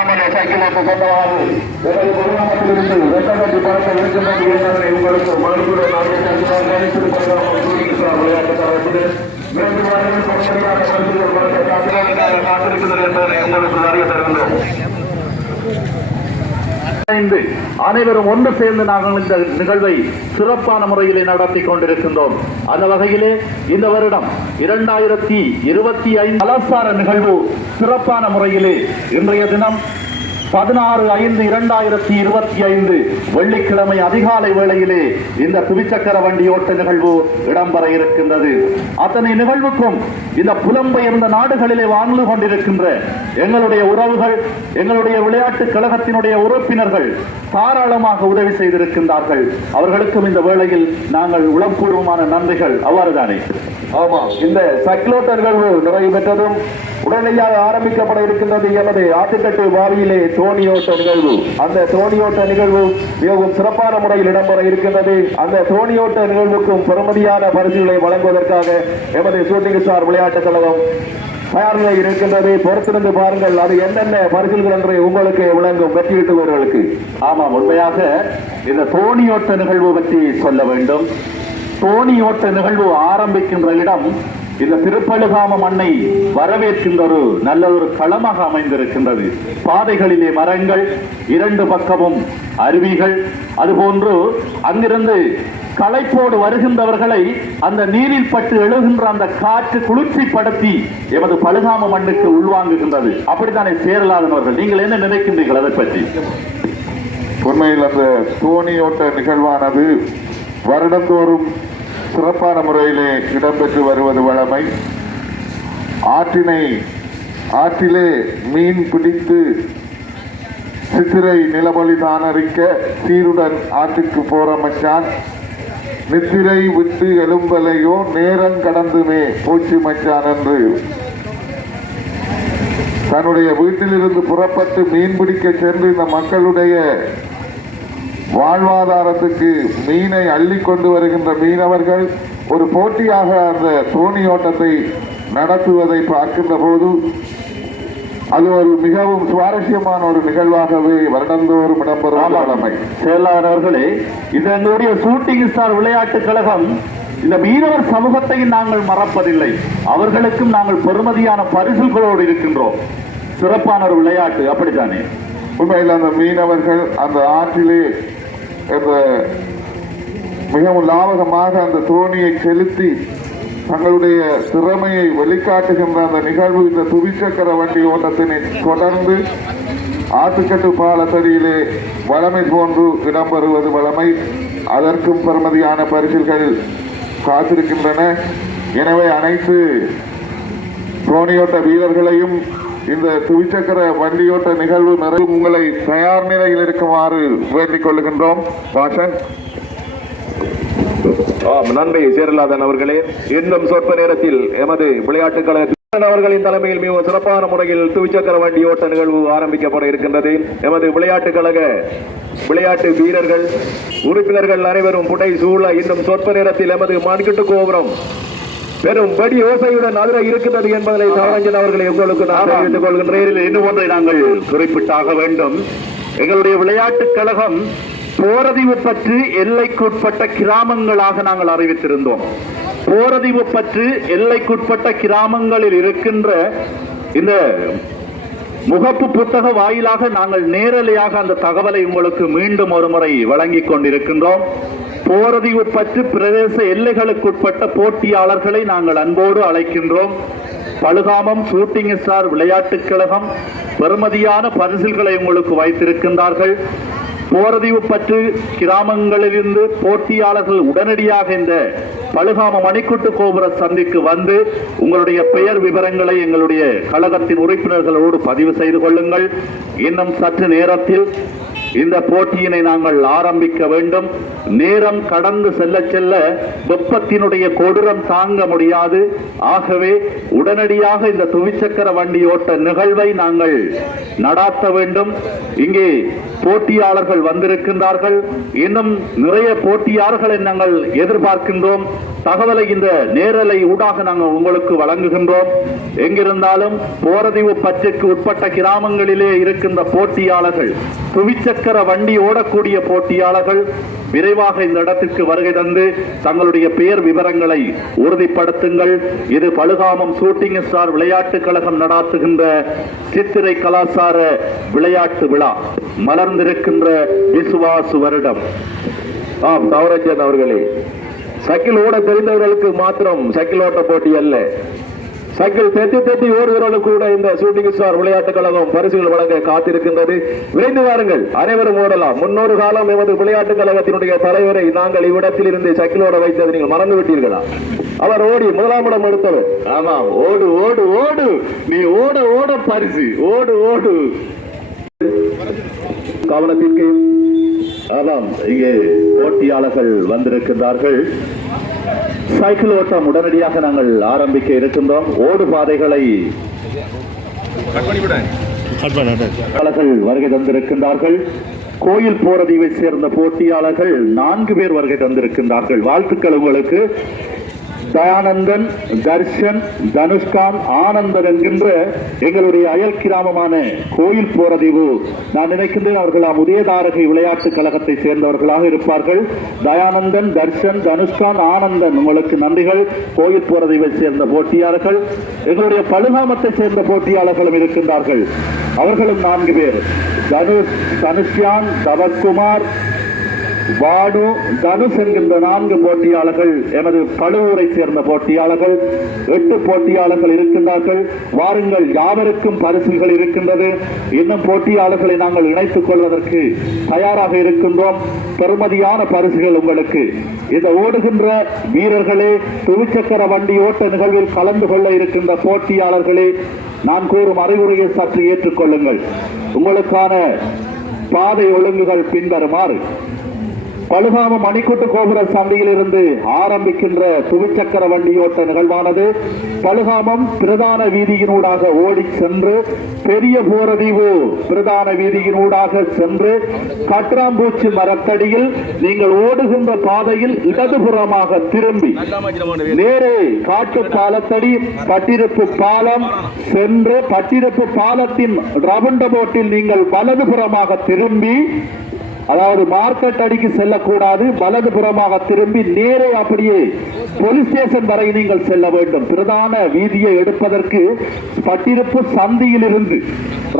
தாமரை cycle ஓட்ட சொந்தமாக எனது குடும்பத்திலிருந்து வெட்டப்பட்டி பறக்க இருக்கின்றது என்பதனை உங்களுக்கு மறுபுற விளையாட்டு தரப்பில் இரண்டு வாரங்கள் பொறுப்படியாக பரிசுகள் வழங்க காத்திருக்கிறார்கள் காத்திருக்கிறது என்பதனை உங்களுக்கு அறிய தருகின்றோம் இணைந்து அனைவரும் ஒன்று சேர்ந்து நாங்கள் இந்த நிகழ்வை சிறப்பான முறையிலே நடத்தி கொண்டிருக்கின்றோம். அந்த வகையிலே இந்த வருடம் இரண்டாயிரத்தி இருபத்தி ஐந்து கலாச்சார நிகழ்வு சிறப்பான முறையிலே இன்றைய தினம் பதினாறு ஐந்து இரண்டாயிரத்தி இருபத்தி ஐந்து வெள்ளிக்கிழமை அதிகாலை வேளையிலே இந்த துவிச்சக்கர வண்டி ஓட்ட நிகழ்வு இடம்பெற இருக்கின்றது. அத்தனை நிகழ்வுக்கும் இந்த புலம்பெயர்ந்த நாடுகளிலே வாழ்ந்து கொண்டிருக்கின்ற எங்களுடைய உறவுகள் எங்களுடைய விளையாட்டு கழகத்தினுடைய உறுப்பினர்கள் தாராளமாக உதவி செய்திருக்கின்றார்கள். அவர்களுக்கும் இந்த வேளையில் நாங்கள் உளப்பூர்வமான நன்றிகள். அவ்வாறுதானே? ஆமா இந்த சைக்ளோட்ட நிறைவு பெற்றதும் உடனடியாக ஆரம்பிக்கப்பட இருக்கின்றது எனது ஆட்டுக்கட்டு வாரியிலே தோணியோட்ட நிகழ்வு. அந்த தோணியோட்ட நிகழ்வு மிகவும் சிறப்பான முறையில் இடம்பெற இருக்கின்றது. அந்த தோணியோட்ட நிகழ்வுக்கும் பெருமதியான பரிசுகளை வழங்குவதற்காக எமது ஷூட்டிங் ஸ்டார் விளையாட்டுக் கழகம் தயாரில் இருக்கின்றது. பொறுத்திருந்து பாருங்கள் அது என்னென்ன பரிசுகள் என்று உங்களுக்கு விளங்கும் வெற்றியிட்டுபவர்களுக்கு ஆமாம் உண்மையாக இந்த தோணியோட்ட நிகழ்வு பற்றி சொல்ல வேண்டும். தோணியோட்ட நிகழ்வு ஆரம்பிக்கின்ற இடம் இந்த திருப்பழுகாம மண்ணை வரவேற்கின்ற ஒரு நல்ல ஒரு களமாக அமைந்திருக்கின்றது. பாதைகளிலே மரங்கள் இரண்டு பக்கமும் அருவிகள் அதுபோன்று அங்கிருந்து களைப்போடு வருகின்றவர்களை அந்த நீரில் பட்டு எழுகின்ற அந்த காற்று குளிர்ச்சிப்படுத்தி எமது பழுகாம மண்ணுக்கு உள்வாங்குகின்றது. அப்படித்தானே சேரலாதனவர்கள் நீங்கள் என்ன நினைக்கின்றீர்கள் அதை பற்றி? உண்மையில் அந்த தோணியோட்ட நிகழ்வானது வருடந்தோறும் சிறப்பான முறையிலே இடம்பெற்று வருவது வழமை. ஆற்றினை ஆற்றிலே மீன் பிடித்து சித்திரை நிலமொழி தானறிக்க சீருடன் ஆற்றுக்கு போற மச்சான். நித்திரை விட்டு எலும்பலையோ நேரம் கடந்துமே பூச்சி மச்சான் என்று. தன்னுடைய வீட்டிலிருந்து புறப்பட்டு மீன் பிடிக்க சென்று இந்த மக்களுடைய வாழ்வாதாரத்துக்கு மீனை அள்ளி கொண்டு வருகின்ற மீனவர்கள் ஒரு போட்டியாக அந்த தோணி ஓட்டத்தை நடத்துவதை பார்க்கின்ற போது அது ஒரு மிகவும் சுவாரஸ்யமான ஒரு நிகழ்வாகவே வருடந்தோறும் இடம்பெறும் வழமை செயலாளர்களே இது எங்களுடைய ஷூட்டிங் ஸ்டார் விளையாட்டுக் கழகம் இந்த மீனவர் சமூகத்தையும் நாங்கள் மறப்பதில்லை. அவர்களுக்கும் நாங்கள் பெருமதியான பரிசுகளோடு இருக்கின்றோம். சிறப்பான ஒரு விளையாட்டு அப்படித்தானே? உண்மையில் அந்த மீனவர்கள் அந்த ஆற்றிலே என்ற மிகவும் லாபகமாக அந்த தோணியை செலுத்தி தங்களுடைய திறமையை வெளிக்காட்டுகின்ற அந்த நிகழ்வு இந்த துவிச்சக்கர வண்டி ஓட்டத்தினை தொடர்ந்து ஆத்துக்கட்டு பாலத்தடியிலே வளமை போன்று இடம்பெறுவது வளமை. அதற்கும் பெருமதியான பரிசில்கள் காத்திருக்கின்றன. எனவே அனைத்து தோணியோட்ட வீரர்களையும் இந்த துவிச்சக்கர வண்டியோட்ட நிகழ்வு நிறைவு உங்களை தயார் நிலையில் இருக்குமாறு வேண்டிக் கொள்ளுகின்றோம். வாசன். ஆம் நன்றி சேரலாதன் அவர்களே. இன்னும் சொற்ப நேரத்தில் எமது விளையாட்டுக் கழக அவர்களின் தலைமையில் மிகவும் சிறப்பான முறையில் துவிச்சக்கர வண்டி ஓட்ட நிகழ்வு ஆரம்பிக்கப்பட இருக்கின்றது. எமது விளையாட்டுக் கழக விளையாட்டு வீரர்கள் உறுப்பினர்கள் அனைவரும் புடை சூழ இன்னும் சொற்ப நேரத்தில் எமது மண்கிட்டு கோபுரம் பெரும் வெடி யோசையுடன் அதிர இருக்கின்றது என்பதனை சாரஞ்சன் அவர்களை உங்களுக்கு நான் தெரிவித்துக் கொள்கின்றேன். இன்னும் ஒன்றை நாங்கள் குறிப்பிட்டாக வேண்டும். எங்களுடைய விளையாட்டுக் கழகம் போரதிவு பற்று எல்லைக்குட்பட்ட கிராமங்களாக நாங்கள் அறிவித்திருந்தோம். போரதிவு பற்று எல்லைக்குட்பட்ட கிராமங்களில் இருக்கின்ற இந்த முகப்பு புத்தக வாயிலாக நாங்கள் நேரலையாக அந்த தகவலை உங்களுக்கு மீண்டும் ஒரு முறை வழங்கிக் கொண்டிருக்கின்றோம். போரதிவு பற்று பிரதேச எல்லைகளுக்குட்பட்ட போட்டியாளர்களை நாங்கள் அன்போடு அழைக்கின்றோம். பழுகாமம் ஷூட்டிங் ஸ்டார் விளையாட்டுக் கழகம் பெருமதியான பரிசில்களை உங்களுக்கு வைத்திருக்கின்றார்கள். போரதிவு பற்று கிராமங்களிலிருந்து போட்டியாளர்கள் உடனடியாக இந்த பழுகாம மணிக்குட்டு கோபுர சந்திக்கு வந்து உங்களுடைய பெயர் விவரங்களை எங்களுடைய கழகத்தின் உறுப்பினர்களோடு பதிவு செய்து கொள்ளுங்கள். இன்னும் சற்று நேரத்தில் இந்த போட்டியினை நாங்கள் ஆரம்பிக்க வேண்டும். நேரம் கடந்து செல்ல செல்ல வெப்பத்தினுடைய கொடூரம் தாங்க முடியாது. ஆகவே உடனடியாக இந்த துவிச்சக்கர வண்டி ஓட்ட நிகழ்வை நாங்கள் நடாத்த வேண்டும். இங்கே போட்டியாளர்கள் வந்திருக்கின்றார்கள். இன்னும் நிறைய போட்டியாளர்களை நாங்கள் எதிர்பார்க்கின்றோம். தகவலை இந்த நேரலை ஊடாக நாங்கள் உங்களுக்கு வழங்குகின்றோம். எங்கிருந்தாலும் போரதீவு பச்சைக்கு உட்பட்ட கிராமங்களிலே இருக்கின்ற போட்டியாளர்கள் துவிச்சக்கர வண்டி ஓடக்கூடிய போட்டியாளர்கள் விரைவாக இந்த இடத்திற்கு வருகை தந்து தங்களுடைய பெயர் விவரங்களை உறுதிப்படுத்துங்கள். இது பழுகாமம் ஷூட்டிங் ஸ்டார் விளையாட்டுக் கழகம் நடாத்துகின்ற சித்திரை கலாசார விளையாட்டு விழா. மலர்ந்திருக்கின்ற விசுவாசு வருடம். ஆம் தவரஞ்சன் அவர்களே. சைக்கிள் ஓட தெரிந்தவர்களுக்கு மாத்திரம் சைக்கிள் ஓட்ட போட்டி அல்ல. சைக்கிள் தட்டி தட்டி ஓடுகிறவர்களுக்கு கூட இந்த ஷூட்டிங் ஸ்டார் விளையாட்டுக் கழகம் பரிசுகள் வழங்க காத்திருக்கின்றது. விரைந்து வாருங்கள். அனைவரும் ஓடலாம். முன்னொரு காலம் எமது விளையாட்டுக் கழகத்தினுடைய தலைவரை நாங்கள் இவ்விடத்தில் இருந்து சைக்கிள் ஓட வைத்தது நீங்கள் மறந்து விட்டீர்களா? அவர் ஓடி முதலாம் இடம் எடுத்தவர். ஆமா ஓடு ஓடு ஓடு. நீ ஓட ஓட பரிசு. ஓடு ஓடு. கவனத்திற்கு. ஆமாம். இங்கே போட்டியாளர்கள் வந்திருக்கின்றார்கள். சைக்கிள் ஓட்டம் உடனடியாக நாங்கள் ஆரம்பிக்க இருக்கின்றோம். ஓடு பாதைகளை வருகை தந்திருக்கின்றார்கள். கோயில் போரதீவை சேர்ந்த போட்டியாளர்கள் நான்கு பேர் வருகை தந்திருக்கின்றார்கள். வாழ்த்துக்கள் உங்களுக்கு. தயானந்தன் தர்ஷன் தனுஷ்காந்த் ஆனந்தன் என்கின்ற எங்களுடைய அயல் கிராமமான கோயில் போரதீவு நான் நினைக்கின்றேன் அவர்கள் நாம் உதயதாரகை விளையாட்டுக் கழகத்தை சேர்ந்தவர்களாக இருப்பார்கள். தயானந்தன் தர்ஷன் தனுஷ்காந்த் ஆனந்தன் உங்களுக்கு நன்றிகள். கோயில் போரதீவை சேர்ந்த போட்டியாளர்கள் எங்களுடைய பழுகாமத்தை சேர்ந்த போட்டியாளர்களும் இருக்கின்றார்கள். அவர்களும் நான்கு பேர். தனுஷ் தனுஷ்யான் தவக்குமார் வாடு தனுஷ் என்கின்ற நான்கு போட்டியாளர்கள் எமது பழுவூரை சேர்ந்த போட்டியாளர்கள் எட்டு போட்டியாளர்கள் இருக்கின்றார்கள். வாருங்கள் யாவருக்கும் பரிசுகள் இருக்கின்றது. இன்னும் போட்டியாளர்களை நாங்கள் இணைத்துக் கொள்வதற்கு தயாராக இருக்கின்றோம். பெருமதியான பரிசுகள் உங்களுக்கு. இந்த ஓடுகின்ற வீரர்களே துவிச்சக்கர வண்டி ஓட்ட நிகழ்வில் கலந்து கொள்ள இருக்கின்ற போட்டியாளர்களே நான் கூறும் அறிவுரையை சற்று ஏற்றுக்கொள்ளுங்கள். உங்களுக்கான பாதை ஒழுங்குகள் பின்வருமாறு. பழுகாம மணிக்கூட்டு கோபுர சந்தையில் இருந்து ஆரம்பிக்கின்ற துவிச்சக்கர வண்டியோட்ட நிகழ்வானது. பழுகாமம் பிரதான வீதியினூடாக ஓடி சென்று பெரிய போரதீவு பிரதான வீதியினூடாக சென்று கட்ராம்பூச்சி மரத்தடியில் நீங்கள் ஓடுகின்ற பாதையில் இடதுபுறமாக திரும்பி நேரே காட்டு பாலத்தடி பட்டிருப்பு பாலம் சென்று பட்டிருப்பு பாலத்தின் ரவுண்ட போட்டில் நீங்கள் வலதுபுறமாக திரும்பி அதாவது மார்க்கெட் அடிக்கு செல்லக்கூடாது வலதுபுறமாக திரும்பி நேரே அப்படியே போலீஸ் ஸ்டேஷன் வரை நீங்கள் செல்ல வேண்டும். பிரதான வீதியை எடுப்பதற்கு பட்டிருப்பு சந்தியிலிருந்து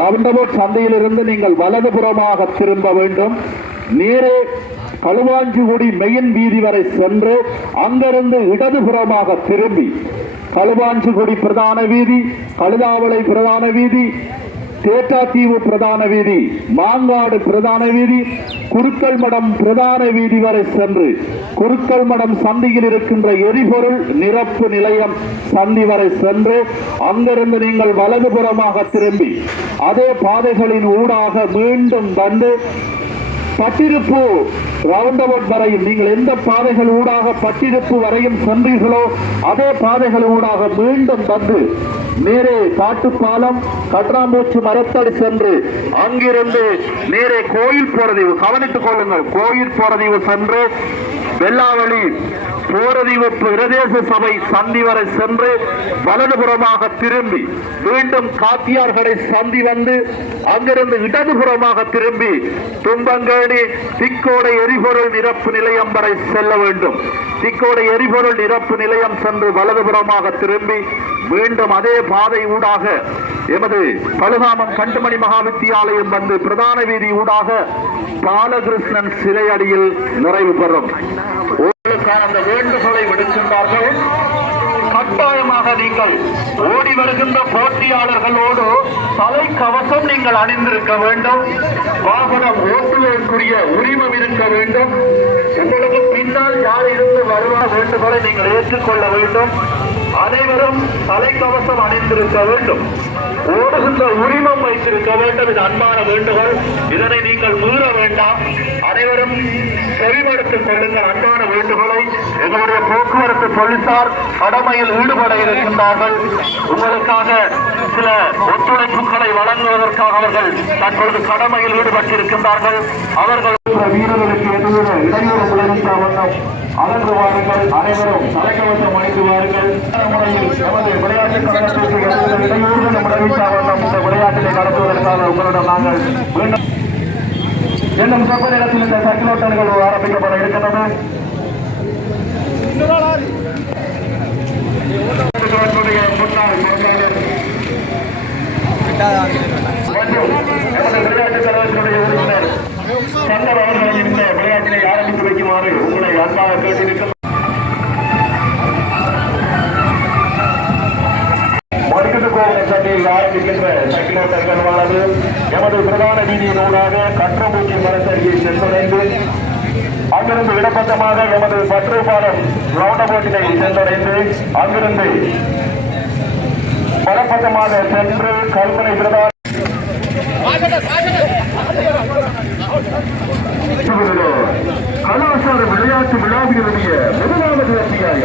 ரவுண்டபோட் சந்தையிலிருந்து நீங்கள் வலதுபுறமாக திரும்ப வேண்டும். நேரே களுவாஞ்சிகுடி மெயின் வீதி வரை சென்று அங்கிருந்து இடதுபுறமாக திரும்பி களுவாஞ்சிகுடி பிரதான வீதி கழுதாவளை பிரதான வீதி தேட்டாத்தீவு பிரதான வீதி மாங்காடு பிரதான வீதி குருக்கள் மடம் பிரதான வீதி வரை சென்று குருக்கள் மடம் சந்தியில் இருக்கின்ற எரிபொருள் நிரப்பு நிலையம் சந்தி வரை சென்று அங்கிருந்து நீங்கள் வலதுபுறமாக திரும்பி அதே பாதைகளின் ஊடாக மீண்டும் வந்து பட்டிருப்பு ரவுண்டவன் வரையும் நீங்கள் எந்த பாதைகள் ஊடாக பட்டிருப்பு வரையும் சென்றீர்களோ அதே பாதைகள் ஊடாக மீண்டும் வந்து நேரே காட்டுப்பாலம் கட்ராம்பூச்சி மரத்தடி சென்று அங்கிருந்து நேரே கோயில் போறதீவு கவனித்துக் கொள்ளுங்கள் கோயில் போறதீவு சென்று வெள்ளாவளி போரதீவு பிரதேச சபை சந்தி வரை சென்று வலதுபுறமாக திரும்பி மீண்டும் காத்தியார்களை சந்தி வந்து அங்கிருந்து இடதுபுறமாக திரும்பி தும்பங்கேணி திக்கோடை எரிபொருள் நிரப்பு நிலையம் வரை செல்ல வேண்டும். திக்கோடை எரிபொருள் நிரப்பு நிலையம் சென்று வலதுபுறமாக திரும்பி மீண்டும் அதே பாதை ஊடாக எமது பழுகாமம் கண்டுமணி மகா வித்தியாலயம் வந்து பிரதான வீதி ஊடாக பாலகிருஷ்ணன் சிலை அடியில் நிறைவு பெறும். உங்களுக்கான அந்த வேண்டுகோளை விடுக்கின்றார்கள். கட்டாயமாக நீங்கள் ஓடி வருகின்ற போட்டியாளர்களோடு தலை கவசம் நீங்கள் அணிந்திருக்க வேண்டும். வாகனம் ஓட்டுவதற்குரிய உரிமம் இருக்க வேண்டும். உங்களுக்கு பின்னால் யார் இருந்து வருவார் வேண்டுகோளை நீங்கள் ஏற்றுக்கொள்ள வேண்டும். அனைவரும் தலைக்கவசம் அணிந்திருக்க வேண்டும். ஓடுகின்ற உரிமம் வைத்திருக்க வேண்டும். இது அன்பான வேண்டுகோள். இதனை நீங்கள் மீற வேண்டாம். அனைவரும் செவிமடுத்துக் கொள்ளுங்கள். அன்பான வேண்டுகோளை எங்களுடைய போக்குவரத்து போலீசார் கடமையில் ஈடுபட இருக்கின்றார்கள். உங்களுக்காக சில ஒத்துழைப்புகளை வழங்குவதற்காக அவர்கள் தற்பொழுது கடமையில் ஈடுபட்டிருக்கின்றார்கள். அவர்கள் வீரர்களுக்கு எதிரான இடையூறு விளைவிக்க வண்ணம் அகன்று வாருங்கள் அனைவரும் தலைக்கவசம் அணிந்து வாருங்கள். முறையில் நமது விளையாட்டுக் கழகத்திற்கு எதிரான இடையூறுகள் விளைவிக்க வண்ணம் இந்த விளையாட்டினை நடத்துவதற்காக உங்களிடம் நாங்கள் மீண்டும் இன்னும் சொற்ப நேரத்தில் இந்த சர்க்கிளோட்ட நிகழ்வு ஆரம்பிக்கப்பட இருக்கின்றது முன்னாள் செயலாளர் மற்றும் நமது விளையாட்டுக் கழகத்தினுடைய உறுப்பினர் அவர்களை இந்த விளையாட்டினை ஆரம்பித்து வைக்குமாறு உங்களை அன்பாக எமது பிரதான வீதியின் கற்றம்பூச்சி மரத்தடியை சென்றடைந்து அங்கிருந்து இடப்பக்கமாக எமது பற்று பாலம் ரவுண்டபோட்டினை சென்றடைந்து அங்கிருந்து வடப்பக்கமாக சென்று கல்பனை பிரதான கலாச்சார விளையாட்டு விழாவினுடைய முதலாவது அத்தியாயம்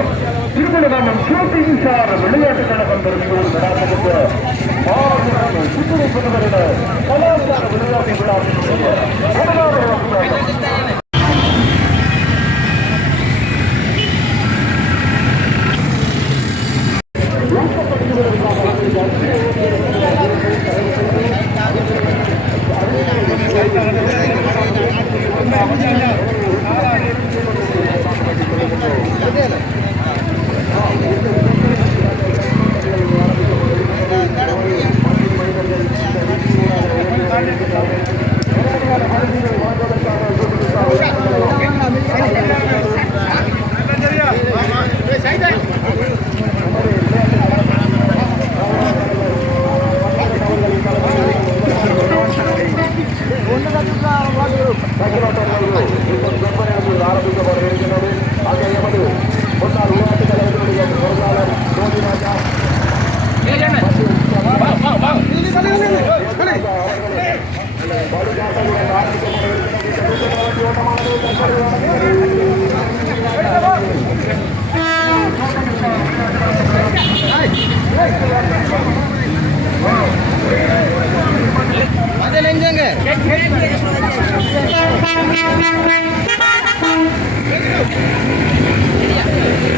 திருமணம் ஷூட்டிங் சார் விளையாட்டு கழகம் பெருமையோடு நடாத்தப்பட்ட மாபெரும் சுற்றுலா கலாச்சார விளையாட்டு விழாவினுடைய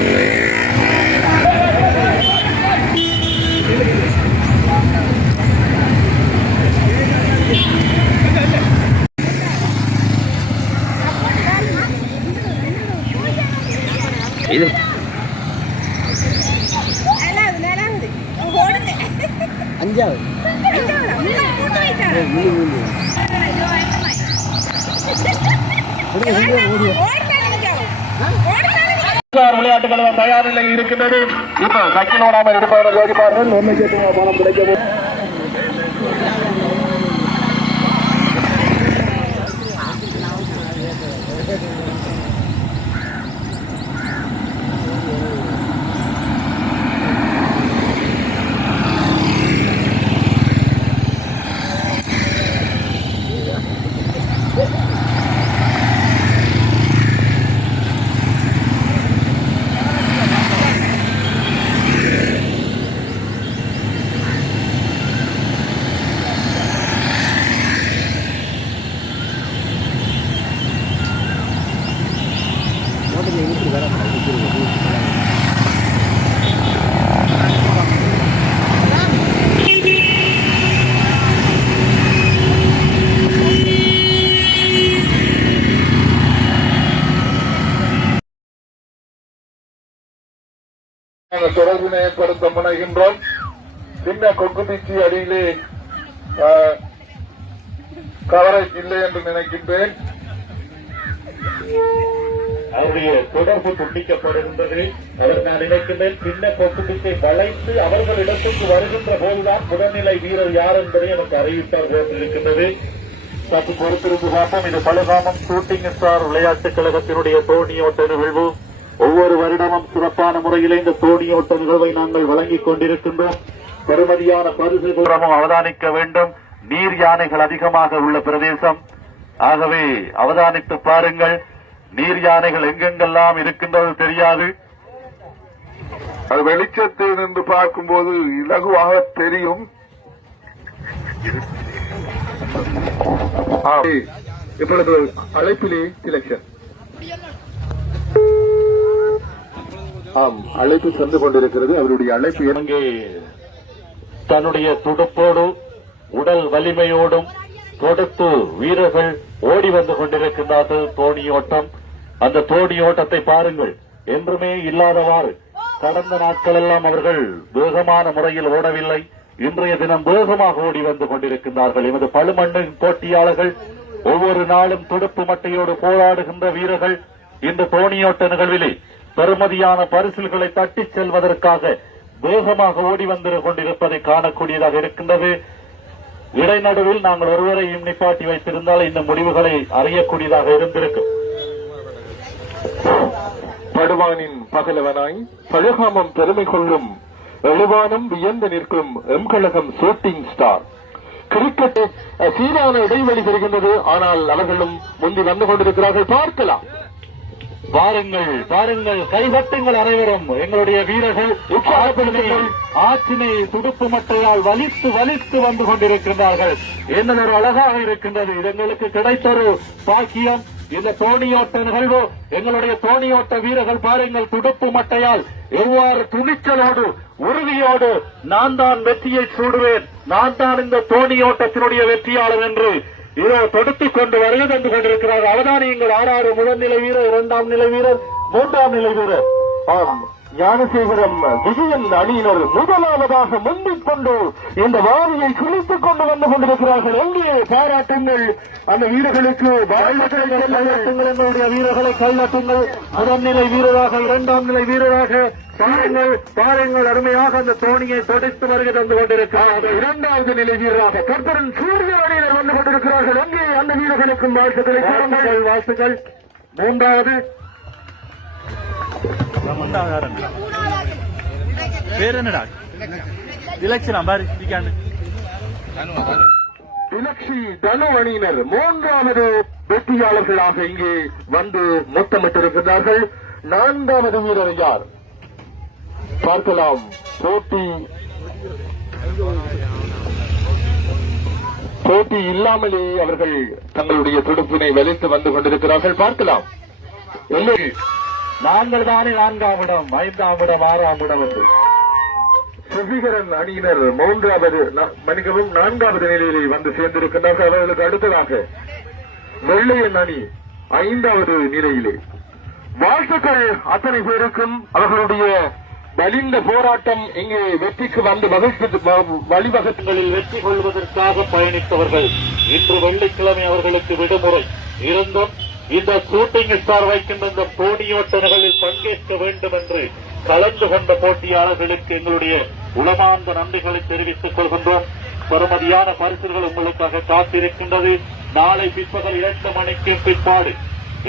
Yeah. நிக்காவும். விளையாட்டு கழகம் தயார் நிலையில் இருக்கின்றது இப்ப சக்கில் ஓடாமல் இருப்பவர்கள் யோசிப்பார்கள் ஒன்றை தொடர்பினை ஏற்படுத்த முனைகின்றோம். சின்ன கொக்குபிச்சி அடியிலே கவரேஜ் இல்லை என்று நினைக்கின்றேன். அவருடைய தொடர்பு துண்டிக்கப்படுகின்றது. அவர் நான் நினைக்கின்றேன் சின்ன கொக்குபிச்சை வளைத்து அவர்கள் இடத்துக்கு வருகின்ற போதுதான் முதல்நிலை வீரர் யார் என்பதை எனக்கு அறிவித்தார் போட்டிருக்கின்றது. சற்று பொறுத்திருந்து பார்ப்போம். இது பலகாமம் ஷூட்டிங் ஸ்டார் விளையாட்டுக் கழகத்தினுடைய தோனியோ நிகழ்வு ஒவ்வொரு வருடமும் சிறப்பான முறையிலே இந்த தோணியோட்ட நிகழ்வை நாங்கள் வழங்கிக் கொண்டிருக்கின்றோம். பெருமதியான பரிசு கூறமும் அவதானிக்க வேண்டும். நீர் யானைகள் அதிகமாக உள்ள பிரதேசம். ஆகவே அவதானித்து பாருங்கள். நீர் யானைகள் எங்கெங்கெல்லாம் இருக்கின்றது தெரியாது. அது வெளிச்சத்தில் நின்று பார்க்கும்போது இலகுவாக தெரியும். இப்பொழுது அழைப்பிலே சிலெக்ஷன் ஆம் அழைப்பு சென்று கொண்டிருக்கிறது. அவருடைய அழைப்பு என்ன? தன்னுடைய துடுப்போடு உடல் வலிமையோடும் தொடுத்து வீரர்கள் ஓடி வந்து கொண்டிருக்கின்றார்கள். தோணி ஓட்டம். அந்த தோணி ஓட்டத்தை பாருங்கள். என்றுமே இல்லாதவாறு கடந்த நாட்கள் எல்லாம் அவர்கள் வேகமான முறையில் ஓடவில்லை. இன்றைய தினம் வேகமாக ஓடி வந்து கொண்டிருக்கின்றார்கள். எமது பழுமண்ணின் போட்டியாளர்கள் ஒவ்வொரு நாளும் துடுப்பு மட்டையோடு போராடுகின்ற வீரர்கள் இந்த தோணியோட்ட நிகழ்விலே பெறுமதியான பரிசில்களை தட்டிச் செல்வதற்காக வேகமாக ஓடி வந்து கொண்டிருப்பதை காணக்கூடியதாக இருக்கின்றது. இடைநடுவில் நாங்கள் ஒருவரையும் நிப்பாட்டி வைத்திருந்தால் இந்த முடிவுகளை அறியக்கூடியதாக இருந்திருக்கும். படுவானின் பகலவனாய் பழுகாமம் பெருமை கொள்ளும் எழுவானம் வியந்து நிற்கும் எம்கழகம் ஷூட்டிங் ஸ்டார். கிரிக்கெட் சீரான இடைவெளி பெறுகின்றது. ஆனால் அவர்களும் முந்தி வந்து கொண்டிருக்கிறார்கள். பார்க்கலாம். பாருங்கள் பாருங்கள் கைதட்டுங்கள் அனைவரும். எங்களுடைய வீரர்கள் ஆற்றினை ஆற்றினை துடுப்பு மட்டையால் வலித்து வலித்து வந்து கொண்டிருக்கின்றார்கள். என்ன ஒரு அழகாக இருக்கின்றது. இது எங்களுக்கு கிடைத்த ஒரு பாக்கியம். இந்த தோணியோட்ட நிகழ்வு எங்களுடைய தோணியோட்ட வீரர்கள் பாருங்கள் துடுப்பு மட்டையால் எவ்வாறு துணிச்சலோடு உறுதியோடு நான் தான் வெற்றியை சூடுவேன். நான் தான் இந்த தோணியோட்டத்தினுடைய வெற்றியாளர் என்று இதோ தொடுத்துக் கொண்டு வருகை தந்து கொண்டிருக்கிறார் அவதானியங்கள். ஆறாறு முதல் வீரர் இரண்டாம் நிலை வீரர் மூன்றாம் நிலை வீரர். ஆம் ஞானசேகரம் விஜயன் அணியினர் முதலாவதாக முந்திக் கொண்டு இந்த வாரியை குளித்துக் கொண்டு வந்து கொண்டிருக்கிறார்கள். எங்கே பாராட்டுங்கள். அந்த வீரர்களுக்கு எங்களுடைய வீரர்களை கள்ளட்டுங்கள் முதல்நிலை வீரராக இரண்டாம் நிலை வீரராக பாருங்கள் பாருங்கள் அருமையாக அந்த தோணியை தொடைத்து வருகிறது வந்து கொண்டிருக்கிறார். இரண்டாவது நிலை வீரராக கர்த்தரன் சூரிய வழியில் வந்து கொண்டிருக்கிறார்கள். அங்கே அந்த வீரர்களுக்கும் வாழ்த்துக்களை வாழ்த்துக்கள் வாழ்த்துக்கள். மூன்றாவது. வேற என்னடா இலட்சணா பாரு இலட்சி தனு அணியினர் மூன்றாவது வெற்றியாளர்களாக இங்கே வந்து முத்தமிட்டிருக்கிறார்கள். நான்காவது வீரர் யார்? பார்க்கலாம். போட்டி. போட்டி இல்லாமலே அவர்கள் தங்களுடைய துடுப்பினை வலித்து வந்து கொண்டிருக்கிறார்கள். பார்க்கலாம். நாங்கள் தானே நான்காம் இடம் ஐந்தாம் இடம் ஆறாம் இடம் என்று. சுசிகரன் அணியினர் மூன்றாவது மன்னிக்கவும் நான்காவது நிலையிலே வந்து சேர்ந்திருக்கின்றார்கள். அவர்களுக்கு அடுத்ததாக வெள்ளையன் அணி ஐந்தாவது நிலையிலே. வாழ்த்துக்கள் அத்தனை பேருக்கும் அவர்களுடைய வலிந்த போராட்டம் இங்கே வெற்றிக்கு வந்து வகுத்து வழிவகுப்புகளில் வெற்றி கொள்வதற்காக பயணித்தவர்கள். இன்று வெள்ளிக்கிழமை அவர்களுக்கு விடுமுறை. இருந்தும் இந்த ஷூட்டிங் ஸ்டார் வைக்கின்ற இந்த போட்டியோட்ட நிகழ்வில் பங்கேற்க வேண்டும் என்று கலந்து கொண்ட போட்டியாளர்களுக்கு எங்களுடைய உளமார்ந்த நன்றிகளை தெரிவித்துக் கொள்கின்றோம். பெறுமதியான பரிசுகள் உங்களுக்காக காத்திருக்கின்றது. நாளை பிற்பகல் இரண்டு மணிக்கு பிற்பாடு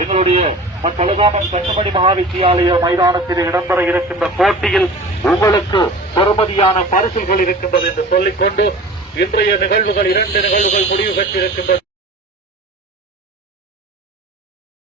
எங்களுடைய பழுகாமன் கட்டுமணி மகாவித்தியாலய மைதானத்தில் இடம்பெற இருக்கின்ற போட்டியில் உங்களுக்கு பெறுமதியான பரிசுகள் இருக்கின்றது என்று சொல்லிக்கொண்டு இன்றைய நிகழ்வுகள் இரண்டு நிகழ்வுகள் முடிவு பெற்றிருக்கின்றன.